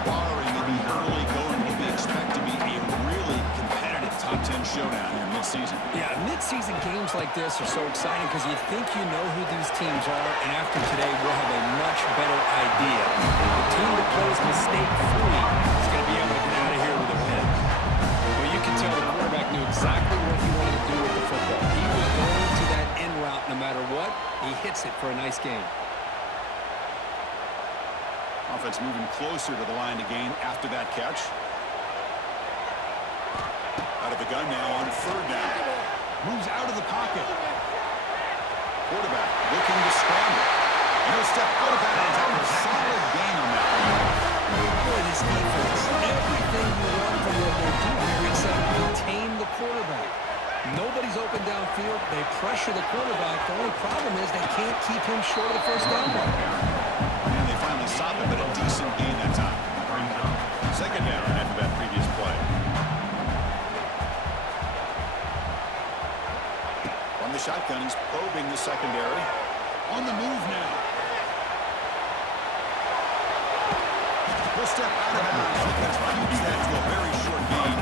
sparring in the early going what we expect to be a really competitive top 10 showdown here mid-season. Yeah, mid-season games like this are so exciting because you think you know who these teams are, and after today, we'll have a much better idea. The team that plays mistake-free is going to be able to get out of here with a win. Well, you can tell the quarterback knew exactly what he wanted to do with the football. He was going to that end route no matter what. He hits it for a nice gain. Offense moving closer to the line to gain after that catch. Out of the gun now on third down. Moves out of the pocket. Quarterback looking to scramble. And he'll step out of bounds after a solid gain on that one. Boy, this defense, everything you want from what they do here except contain the quarterback. Nobody's open downfield. They pressure the quarterback. The only problem is they can't keep him short of the first down mark. And they finally stopped him, but a decent gain that time. Second down after that previous play. From the shotgun, he's probing the secondary. On the move now. He'll step out of bounds. Defense keeps that to a very short gain.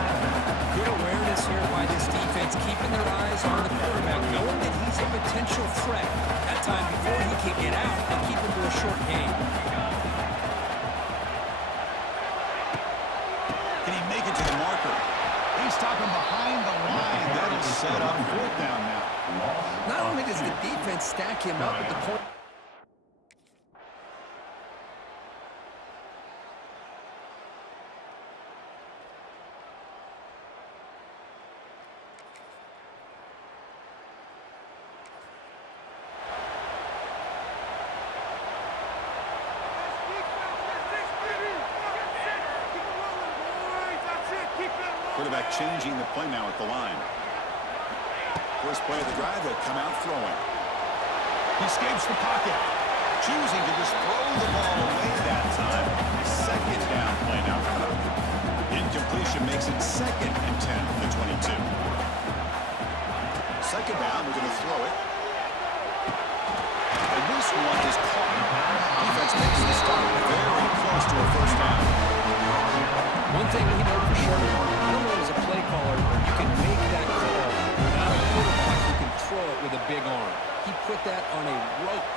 Good awareness here by this defense, keeping their eyes on the quarterback, knowing that he's a potential threat. That time before he can get out and keep him to a short gain. Can he make it to the marker? He's stopping behind the line. That'll set up fourth down now. Not only does the defense stack him up at the point. Quarterback changing the play now at the line. First play of the drive, they'll come out throwing. He escapes the pocket, choosing to just throw the ball away that time. Second down play now coming up. Incompletion makes it 2nd and 10 from the 22. Second down, we're going to throw it. And this one is caught. Defense makes the stop very close to a first down. One thing we know for sure, I don't know as a play caller, you can make that call without a quarterback who can throw it with a big arm. He put that on a rope.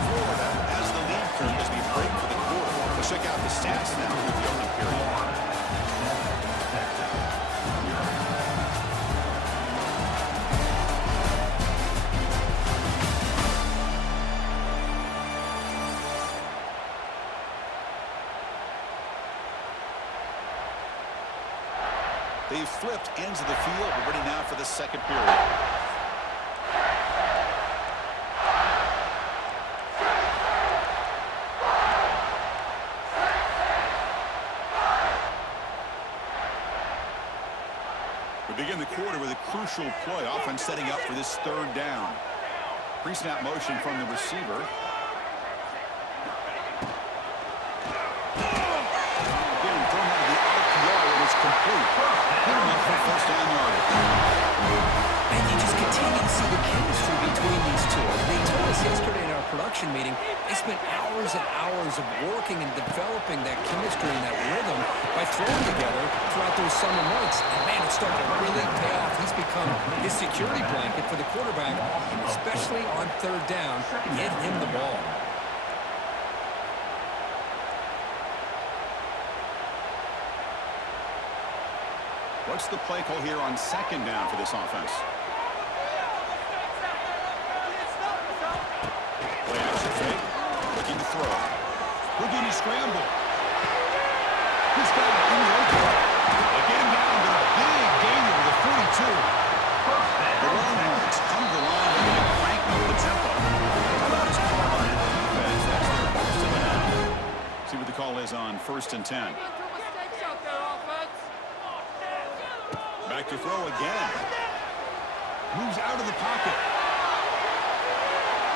Florida has the lead curve as we break for the quarter. Let's check out the stats now through the opening period. They've flipped ends of the field. We're ready now for the second period. We begin the quarter with a crucial play. Offense setting up for this third down. Pre-snap motion from the receiver. Again, thrown out of the RPO, and it's complete. Put him up for first down yardage. And you just continue to see the chemistry between these two. They told us yesterday in our production meeting, they spent hours and hours of working and developing that chemistry and that rhythm by throwing together throughout those summer months. And man, it's starting to really pay off. He's become his security blanket for the quarterback, especially on third down. Get him the ball. What's the play call here on second down for this offense? Play action fake. Looking to throw. Looking to scramble. He's got it in the open. They get him down to a big gain over the 42. The Longhorns come to the line and they crank up the tempo. How about his call on the defense? That's their first and a half. See what the call is on 1st and 10. Back to throw again. Moves out of the pocket.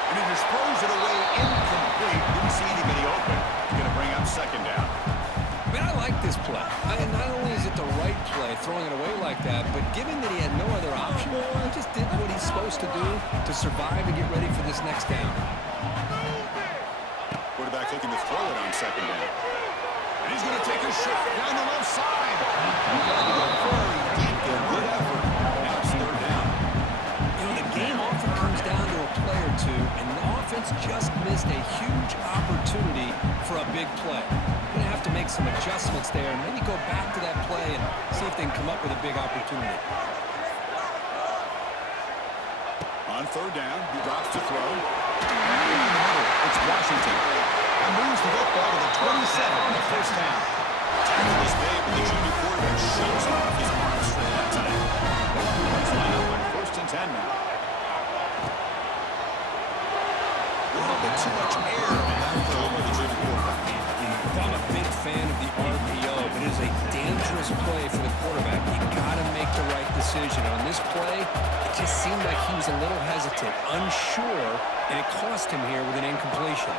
And he just throws it away incomplete. Didn't see anybody open. He's going to bring up second down. Man, I like this play. Not only is it the right play, throwing it away like that, but given that he had no other option, he just did what he's supposed supposed to do to survive and get ready for this next down. Quarterback looking to throw it on second down. And he's going to take a shot down the left side. He got to go very deep there. Good effort. Now it's third down. You know, the game often comes down to a play or two, and the offense just missed a huge opportunity for a big play. Going to have to make some adjustments there and maybe go back to that play and see if they can come up with a big opportunity. On third down, he drops to throw. And in the middle, it's Washington. And moves the football to the 27 on the first down. Tackle is made, but the junior quarterback shows off his arm strength that time. He's lined up on first and 10 now. A little bit too much air in that throw by the junior quarterback. I'm a big fan of the RPO, but it is a dangerous play for the quarterback. You got to make the right decision. On this play, it just seemed like he was a little hesitant, unsure, and it cost him here with an incompletion.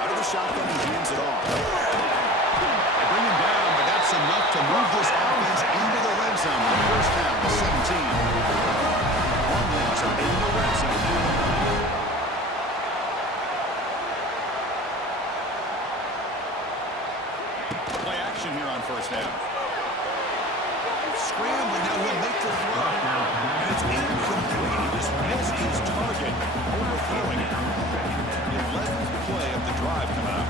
Out of the shotgun, he hands it off. They bring him down, but that's enough to move this offense into the red zone. The first down, the 17. Hornets are in the red zone now. Play action here on first down. Scrambling, now he'll make the throw. And it's incomplete. He just missed his target, overthrowing it. 11th play of the drive coming up.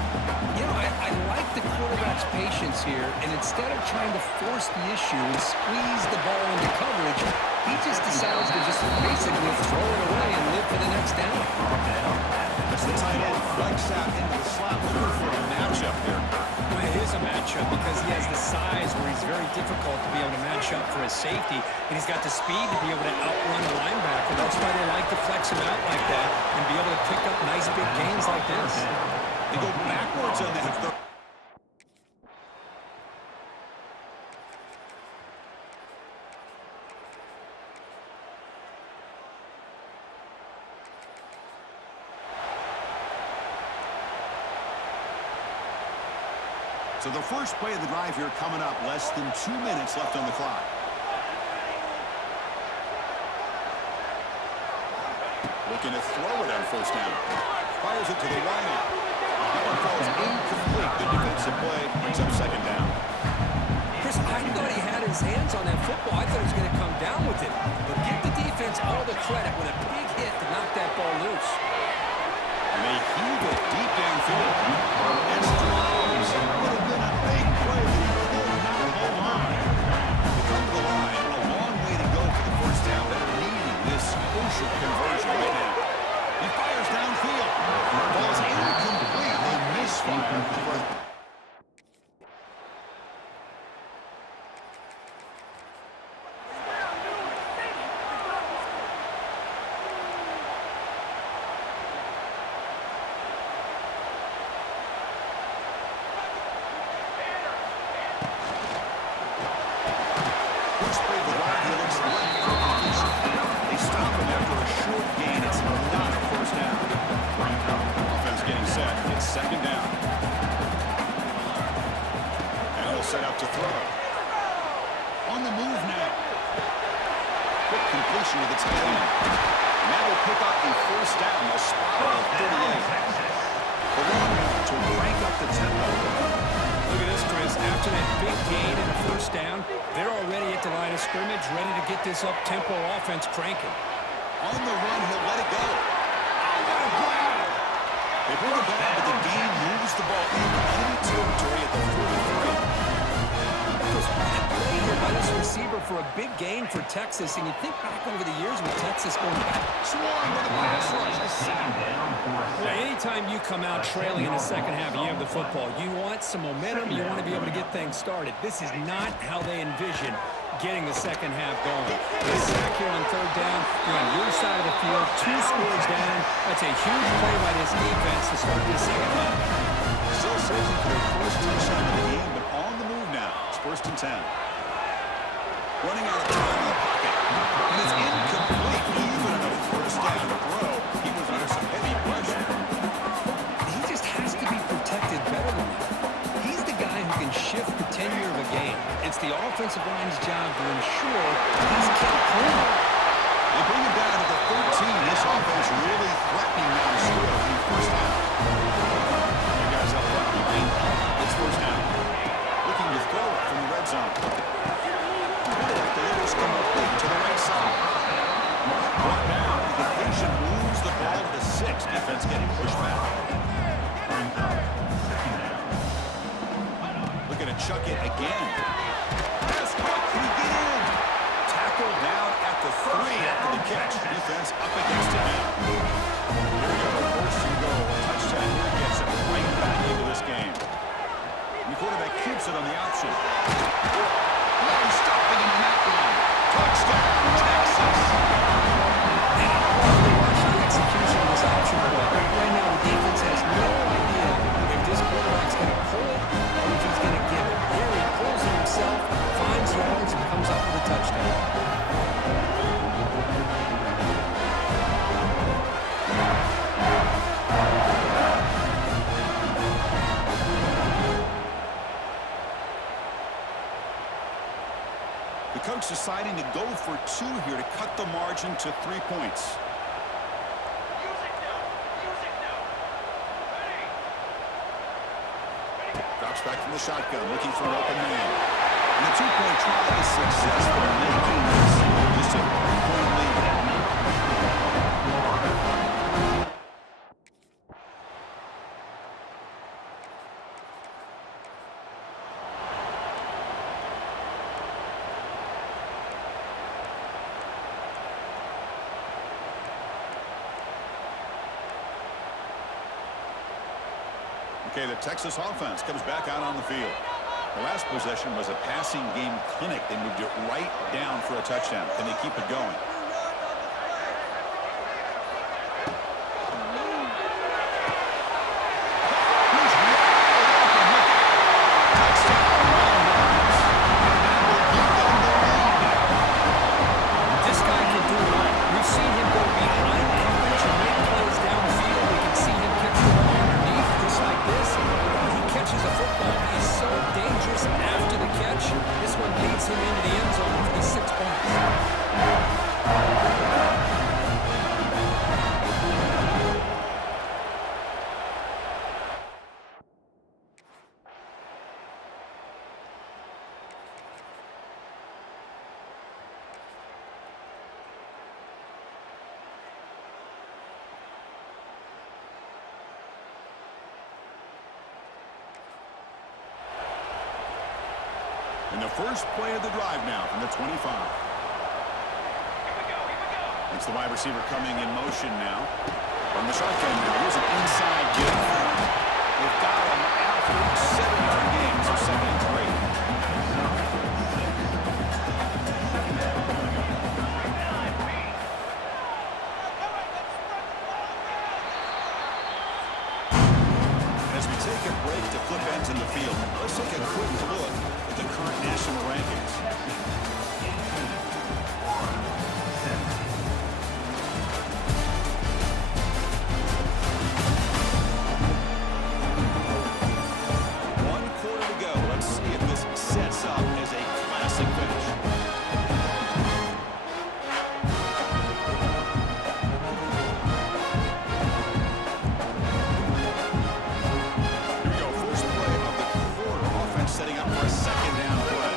You know, I like the quarterback's patience here, and instead of trying to force the issue and squeeze the ball into coverage, he just decides to just basically throw it away and live for the next down. As the tight end flex out into the slot, looking for a matchup there. Well, it is a matchup because he has the size where he's very difficult to be able to match up for his safety, and he's got the speed to be able to outrun a linebacker. That's why they like to flex him out like that and be able to pick up nice big gains like this. They go backwards on that third. So the first play of the drive here coming up, less than 2 minutes left on the clock. Looking to throw it on first down. Fires it to the wide out. That one falls incomplete. Good defensive play. Brings up second down. Chris, I thought he had his hands on that football. I thought he was going to come down with it. But give the defense all the credit with a big hit to knock that ball loose. And they heave it deep downfield. And Stroms would have been a big play, but he could not hold on. They come to the line. A long way to go for the first down. They're needing this crucial conversion right now. He fires downfield. Ball's incomplete. They misfire. First play of the drive, he looks left for completion. They stop him after a short gain. It's not a first down. Offense getting set. It's second down. And he'll set up to throw. On the move now. Quick completion to the tight end. And that will pick up the first down. They'll spot it at 38. The run to crank up the tempo. Look at this, Chris. After that big gain and a first down, they're already at the line of scrimmage, ready to get this up-tempo offense cranking. On the run, he'll let it go. Oh, what a grab! They bring it back, but the game moves the ball into enemy territory at the 43. Chris, a play here by this receiver for a big gain for Texas, and you think back over the years with Texas going back. Swarm with a pass rush. A sack. Well, anytime you come out trailing in the second half, you have the football. You want some momentum. You want to be able to get things started. This is not how they envision getting the second half going. The sack here on third down. You're on your side of the field. 2 scores down. That's a huge play by this defense to start the second half. Still searching for their first touchdown of the game, but on the move now. It's first and 10. Running out of time in the pocket. And it's incomplete. Even on a first down throw, he was under some heavy pressure. He just has to be protected better than that. He's the guy who can shift the tenure of a game. It's the offensive line's job to ensure he's kept clean. They bring him down to the 13. it again. Pass caught. Can he get in? Tackle down at the 3 after the catch. Defense up against it now. Here we go. First and goal. Touchdown here gets it right back into this game. And the quarterback keeps it on the option. No stopping him in that one. Touchdown, Texas. And I love to watch the execution of this option play. Right now, the defense has no idea if this quarterback's going to pull it or if he's going to give it. Here he pulls it himself, finds yards, and comes up with a touchdown. The coach deciding to go for 2 here to cut the margin to 3 points. Drops back from the shotgun, looking for an open man. And the 2-point try is successful, making this just a 3-point lead. Okay, the Texas offense comes back out on the field. The last possession was a passing game clinic. They moved it right down for a touchdown. Can they keep it going? This guy can do it all. We've seen him go behind coverage and make plays downfield. We can see him catch the ball underneath just like this. When he catches a football, he's so dangerous after the catch. This one leads him into the end zone for the 6 points. And the first play of the drive now from the 25. It's the wide receiver coming in motion now. From the shotgun now, here's an inside give. They've got him after each 7-yard gain, so 2nd and 3. As we take a break to flip ends in the field, let's take a quick look at the current national rankings. One quarter to go. Let's see if this sets up as a classic finish. Setting up for a 2nd down play.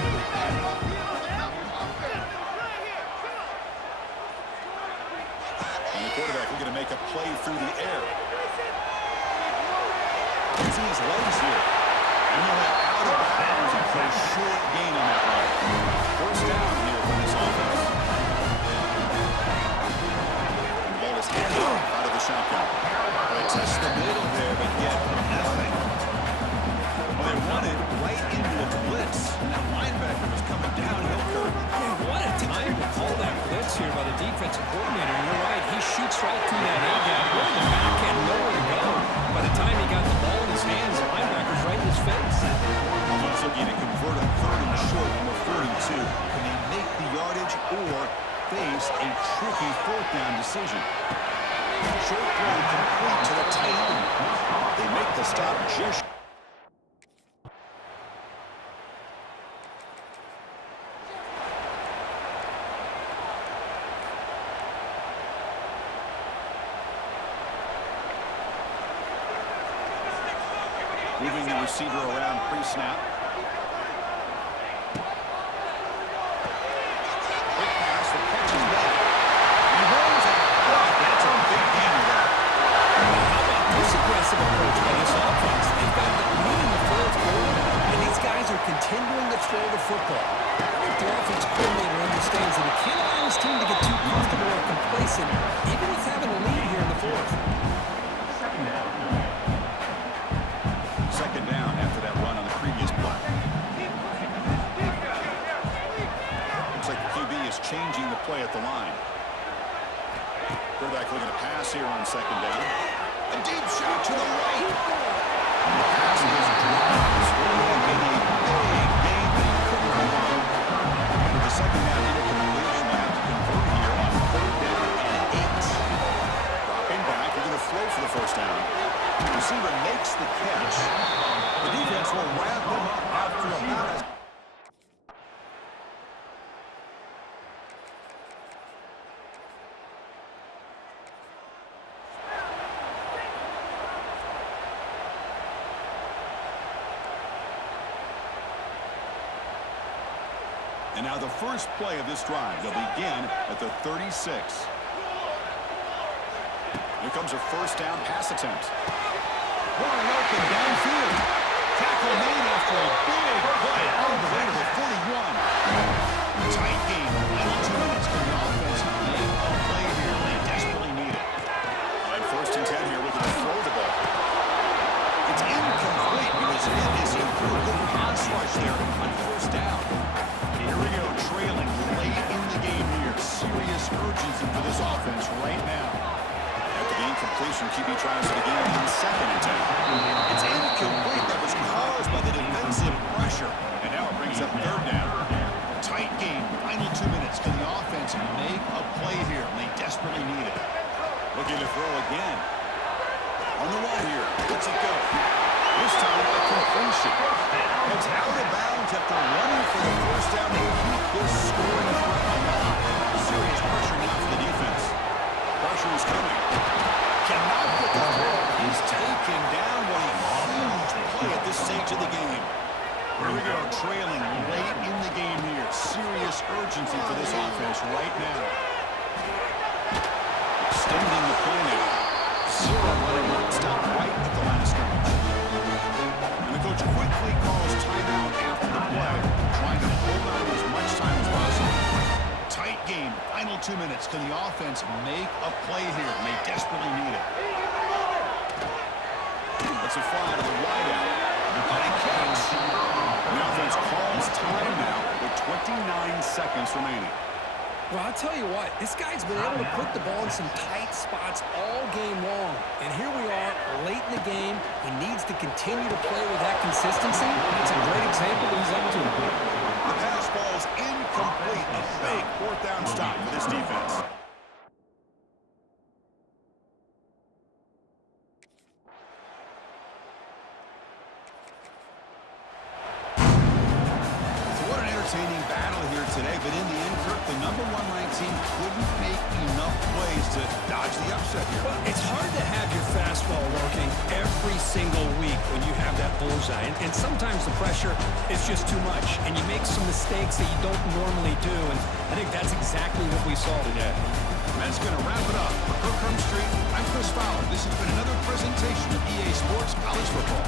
And the quarterback looking to make a play through the air. Using his legs here. And he'll have out of bounds and for a short gain on that one. 1st down here for this offense. And the ball is handed out of the shotgun. They test the middle there, but get nothing. Well, they run it right into a blitz. And that linebacker was coming downhill curve. Man, what a time to call that blitz here by the defensive coordinator. And you're right, he shoots right through that A-gap. Really the back end, nowhere to go. By the time he got the ball in his hands, the linebacker's right in his face. Almost looking to convert a 3rd and short from a 32. Can they make the yardage or face a tricky 4th down decision? Short throw complete to the tight end. They make the stop just. Moving the receiver around pre-snap. Quick pass that catches back. He runs out. That's a big gain there. How about this aggressive approach by this offense? They've got the lead in the 4th quarter, and these guys are continuing control the football. I think the offense coordinator understands that he can't allow his team to get too comfortable or complacent, even with having a lead here in the fourth. Second down after that run on the previous play. Looks like the QB is changing the play at the line. Quarterback looking to pass here on second down. A deep shot to the right. The pass was dropped. This would have been a big game, but he couldn't come on. With the second down incompletion, will have to convert here on third down and 8. Dropping back, they're going to throw for the first down. The receiver makes the catch. The defense will wrap them up after about a... And now the first play of this drive will begin at the 36. Here comes a first down pass attempt. Wide open downfield. Tackle made after a big play all the way to the 41. Tight game. Final 2 minutes for the offense. Make a play here. They desperately need it. On first and 10 here, looking to throw the ball. It's incomplete because it is a good pass rush there on first down. Here we go, trailing late in the game here. Serious urgency for this offense right now. After the incompletion, QB tries it again on second and 10. It's incomplete. That was caused by the defensive pressure. And now it brings up third down. Tight game, final 2 minutes. Can the offense make a play here? They desperately need it. Looking to throw again. On the wall here. Let's it go. This time, a completion. It's out of bounds after running for the first down to keep this scoring threat alive. Serious pressure now for the defense. Pressure is coming. Cannot get the throw. He's taken down. What a huge play at this stage of the game. Here we go, trailing late in the game here. Serious urgency for this offense right now. Extending the play now. Zero running run stop right at the line of scrimmage. And the coach quickly calls timeout after the play, trying to hold on as much time as possible. Tight game, final 2 minutes. Can the offense make a play here? They desperately need it. It's a fly to the wideout. And a catch. The offense calls timeout with 29 seconds remaining. Well, I'll tell you what, this guy's been able to put the ball in some tight spots all game long. And here we are, late in the game. He needs to continue to play with that consistency. It's a great example that he's up to. The pass ball's incomplete. A big fourth down stop for this defense. Entertaining battle here today, but in the end, Kirk, the number 1 ranked team couldn't make enough plays to dodge the upset here. Well, it's hard to have your fastball working every single week when you have that bullseye, and sometimes the pressure is just too much, and you make some mistakes that you don't normally do, and I think that's exactly what we saw today. That's going to wrap it up. For Kirk Street, I'm Chris Fowler. This has been another presentation of EA Sports College Football.